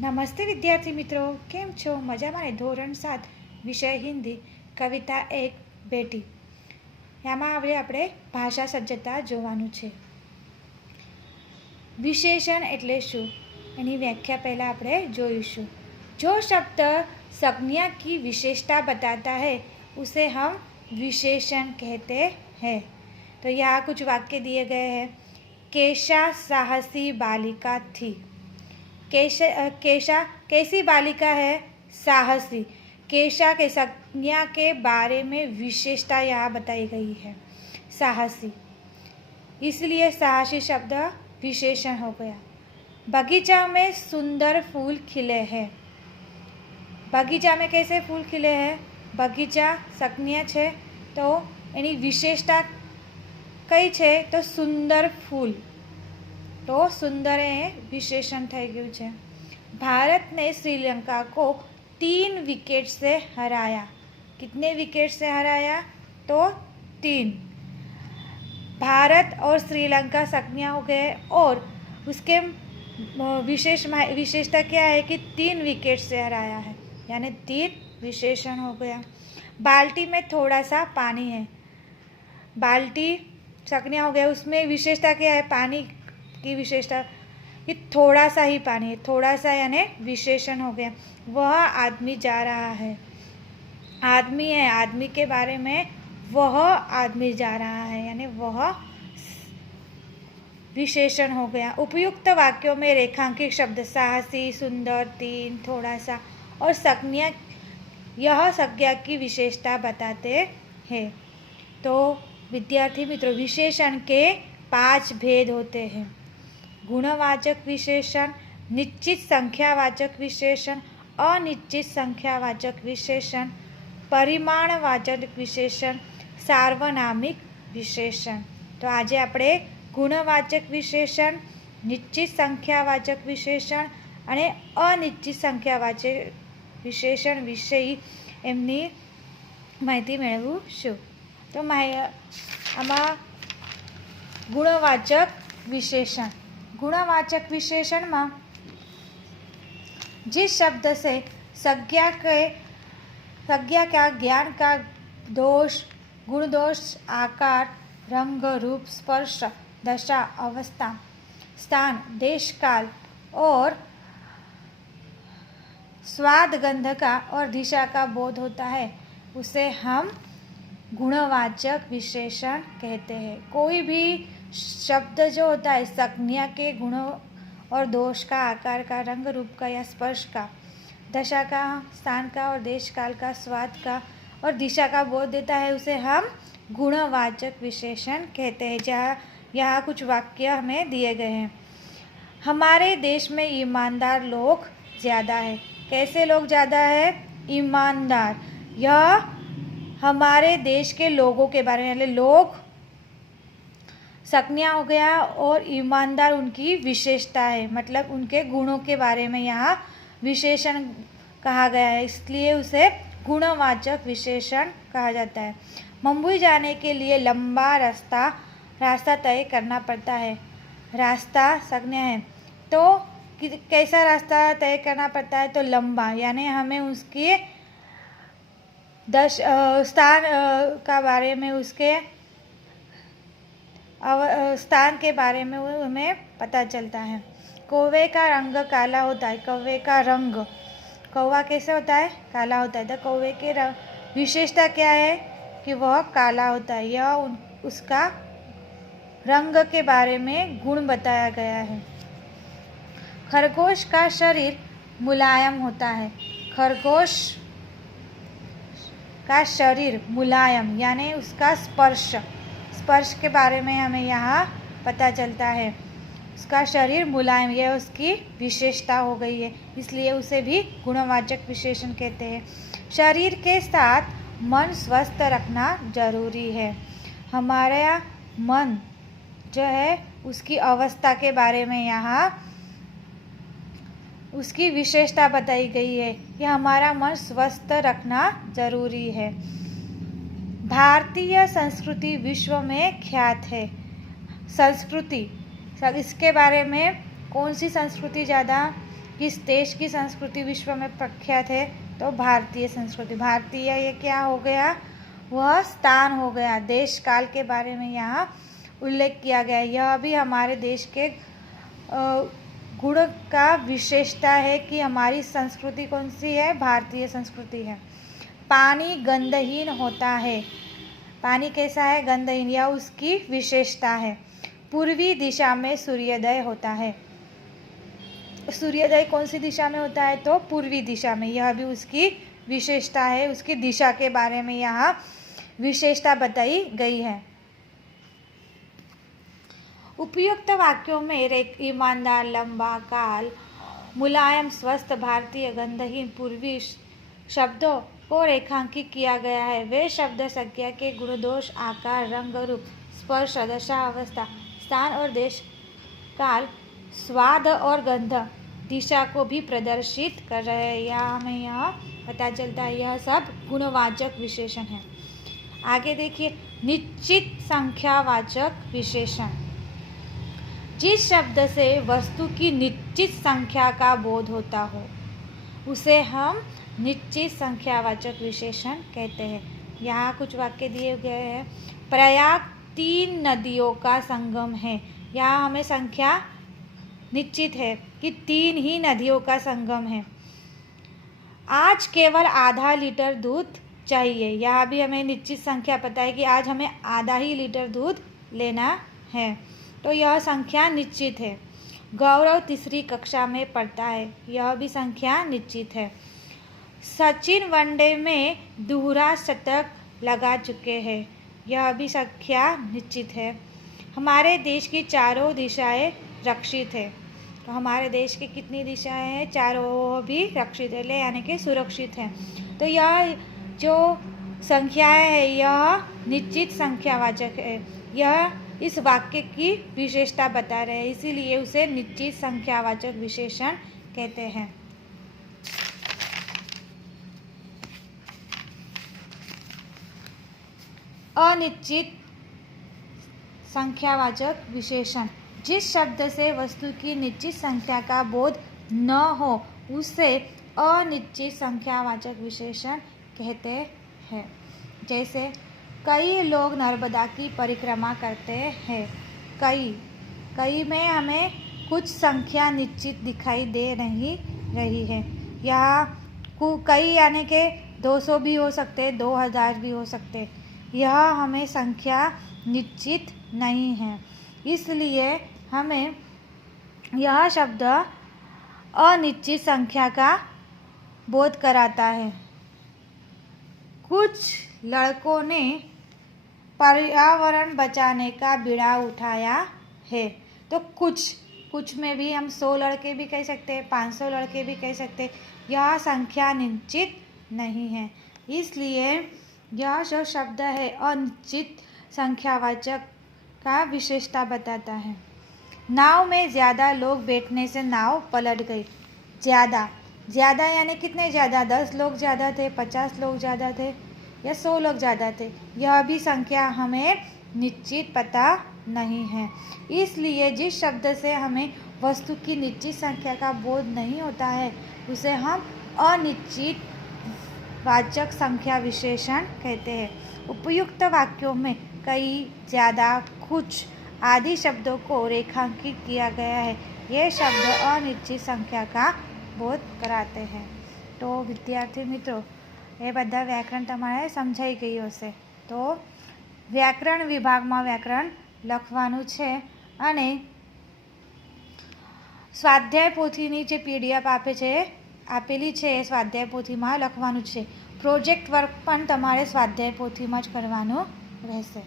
નમસ્તે વિદ્યાર્થી મિત્રો, કેમ છો? મજામાં ને? ધોરણ 7 વિષય હિન્દી, કવિતા 1 બેટી. એમાં હવે આપણે ભાષા સજ્જતા જોવાનું છે. વિશેષણ એટલે શું એની વ્યાખ્યા પહેલાં આપણે જોઈશું. जो शब्द संज्ञा की विशेषता बताता है उसे हम विशेषण कहते हैं. तो यहाँ कुछ वाक्य दिए गए हैं. केशा साहसी बालिका थी. केशा कैसी बालिका है? साहसी. केशा के संज्ञा के बारे में विशेषता यहाँ बताई गई है, साहसी, इसलिए साहसी शब्द विशेषण हो गया. बगीचा में सुंदर फूल खिले हैं. बगीचा में कैसे फूल खिले हैं? बगीचा संज्ञा है तो एनी विशेषता कई है तो सुंदर फूल, तो सुंदर ए विशेषण થઈ ગયું છે. भारत ने श्रीलंका को 3 विकेट से हराया. कितने विकेट से हराया? तो 3. भारत और श्रीलंका संज्ञा हो गए और उसके विशेषता क्या है कि 3 विकेट से हराया है, यानी 3 विशेषण हो गया. बाल्टी में थोड़ा सा पानी है. बाल्टी संज्ञा हो गया, उसमें विशेषता क्या है? पानी की विशेषता कि थोड़ा सा ही पानी है, थोड़ा सा यानी विशेषण हो गया. वह आदमी जा रहा है. आदमी है, आदमी के बारे में वह आदमी जा रहा है, यानी वह विशेषण हो गया. उपयुक्त वाक्यों में रेखांकित शब्द साहसी, सुंदर, 3, थोड़ा सा और संज्ञा, यह संज्ञा की विशेषता बताते हैं. तो विद्यार्थी मित्रों, विशेषण के 5 भेद होते हैं. गुणवाचक विशेषण, निश्चित संख्यावाचक विशेषण, अनिश्चित संख्यावाचक विशेषण, परिमाणवाचक विशेषण, सार्वनामिक विशेषण. तो आज આપણે ગુણવાચક વિશેષણ, નિશ્ચિત સંખ્યાવાચક વિશેષણ અને અનિશ્ચિત સંખ્યાવાચક વિશેષણ વિશે એમની માહિતી મેળવીશું. તો આમાં ગુણવાચક विशेषण. गुणवाचक विशेषण में जिस शब्द से संज्ञा का ज्ञान का दोष, गुण दोष, आकार, रंग, रूप, स्पर्श, दशा, अवस्था, स्थान, देश, काल और स्वाद, गंध का और दिशा का बोध होता है, उसे हम गुणवाचक विशेषण कहते हैं. कोई भी शब्द जो होता है संज्ञा के गुणों और दोष का, आकार का, रंग, रूप का या स्पर्श का, दशा का, स्थान का और देश काल का, स्वाद का और दिशा का बोध देता है, उसे हम गुणवाचक विशेषण कहते हैं. जहाँ यहाँ कुछ वाक्य हमें दिए गए हैं. हमारे देश में ईमानदार लोग ज़्यादा है. कैसे लोग ज़्यादा है? ईमानदार. यह हमारे देश के लोगों के बारे में, यानी लोग संज्ञा हो गया और ईमानदार उनकी विशेषता है, मतलब उनके गुणों के बारे में यहाँ विशेषण कहा गया है, इसलिए उसे गुणवाचक विशेषण कहा जाता है. मुंबई जाने के लिए लंबा रास्ता तय करना पड़ता है. रास्ता संज्ञा है तो कैसा रास्ता तय करना पड़ता है? तो लंबा, यानी हमें उसके स्थान का बारे में, उसके स्थान के बारे में हमें पता चलता है. कौवे का रंग काला होता है. कौवे का रंग, कौवा कैसे होता है? काला होता है. तो कौवे के विशेषता क्या है कि वह काला होता है. यह उसका रंग के बारे में गुण बताया गया है. खरगोश का शरीर मुलायम होता है. खरगोश का शरीर मुलायम, यानी उसका स्पर्श के बारे में हमें यहाँ पता चलता है. उसका शरीर मुलायम, यह उसकी विशेषता हो गई है, इसलिए उसे भी गुणवाचक विशेषण कहते हैं. शरीर के साथ मन स्वस्थ रखना जरूरी है. हमारा मन जो है उसकी अवस्था के बारे में यहाँ उसकी विशेषता बताई गई है कि हमारा मन स्वस्थ रखना जरूरी है. भारतीय संस्कृति विश्व में ख्यात है. संस्कृति, इसके बारे में कौन सी संस्कृति ज़्यादा किस देश की संस्कृति विश्व में प्रख्यात है? तो भारतीय संस्कृति। भारतीय ये क्या हो गया? वह स्थान हो गया। देश काल के बारे में यहाँ उल्लेख किया गया। यह भी हमारे देश के गुण का विशेषता है कि हमारी संस्कृति कौन सी है? भारतीय संस्कृति है। पानी गंधहीन होता है। पानी कैसा है? गंधहीन। यह उसकी विशेषता है। पूर्वी दिशा में सूर्योदय होता है। सूर्योदय कौन सी दिशा में होता है? तो पूर्वी दिशा में। यह भी उसकी विशेषता है। उसकी दिशा के बारे में यहाँ विशेषता बताई गई है। उपयुक्त वाक्यों में ईमानदार, लंबा काल, मुलायम, स्वस्थ, भारतीय, गंधहीन, पूर्वी शब्दों को रेखांकित किया गया है। वे शब्द संज्ञा के गुण, दोष, आकार, रंग, रूप, स्पर्श, दशा, अवस्था, स्थान और देश काल, स्वाद और गंध, दिशा को भी प्रदर्शित कर रहे हैं। यहाँ हमें यह पता चलता है यह सब गुणवाचक विशेषण है। आगे देखिए, निश्चित संख्यावाचक विशेषण। जिस शब्द से वस्तु की निश्चित संख्या का बोध होता हो उसे हम निश्चित संख्यावाचक विशेषण कहते हैं। यहाँ कुछ वाक्य दिए गए हैं। प्रयाग 3 नदियों का संगम है। यहाँ हमें संख्या निश्चित है कि 3 ही नदियों का संगम है। आज केवल आधा लीटर दूध चाहिए। यहाँ भी हमें निश्चित संख्या पता है कि आज हमें आधा ही लीटर दूध लेना है, तो यह संख्या निश्चित है। गौरव 3री कक्षा में पढ़ता है। यह भी संख्या निश्चित है। सचिन वनडे में दोहरा शतक लगा चुके हैं। यह भी संख्या निश्चित है। हमारे देश की चारों दिशाएं रक्षित है। तो हमारे देश की कितनी दिशाएं हैं? चारों भी रक्षित है, यानी कि सुरक्षित है। तो यह जो संख्याएं है यह निश्चित संख्यावाचक है। यह इस वाक्य की विशेषता बता रहे हैं, इसीलिए उसे निश्चित संख्यावाचक विशेषण कहते हैं। अनिश्चित संख्यावाचक विशेषण। जिस शब्द से वस्तु की निश्चित संख्या का बोध न हो उसे अनिश्चित संख्यावाचक विशेषण कहते हैं। जैसे कई लोग नर्मदा की परिक्रमा करते हैं। कई में हमें कुछ संख्या निश्चित दिखाई दे रही है। यहाँ कई यानी कि 200 भी हो सकते, 2000 भी हो सकते। यह हमें संख्या निश्चित नहीं है, इसलिए हमें यह शब्द अनिश्चित संख्या का बोध कराता है। कुछ लड़कों ने पर्यावरण बचाने का बीड़ा उठाया है। तो कुछ में भी हम 100 लड़के भी कह सकते हैं, 500 लड़के भी कह सकते हैं। यह संख्या निश्चित नहीं है, इसलिए यह जो शब्द है अनिश्चित संख्यावाचक का विशेषता बताता है। नाव में ज़्यादा लोग बैठने से नाव पलट गई। ज़्यादा यानी कितने ज़्यादा? 10 लोग ज़्यादा थे, 50 लोग ज़्यादा थे या 100 लोग ज़्यादा थे। यह भी संख्या हमें निश्चित पता नहीं है, इसलिए जिस शब्द से हमें वस्तु की निश्चित संख्या का बोध नहीं होता है उसे हम अनिश्चित वाचक संख्या विशेषण कहते हैं। उपयुक्त वाक्यों में कई, ज़्यादा, कुछ आदि शब्दों को रेखांकित किया गया है। ये शब्द अनिश्चित संख्या का बोध कराते हैं। तो विद्यार्थी मित्रों, એ બધા વ્યાકરણ તમારે સમજાઈ ગયું હશે। તો વ્યાકરણ વિભાગમાં વ્યાકરણ લખવાનું છે અને સ્વાધ્યાય પોથીની જે PDF આપેલી છે એ સ્વાધ્યાય પોથીમાં લખવાનું છે। પ્રોજેક્ટ વર્ક પણ તમારે સ્વાધ્યાય પોથીમાં જ કરવાનું રહેશે।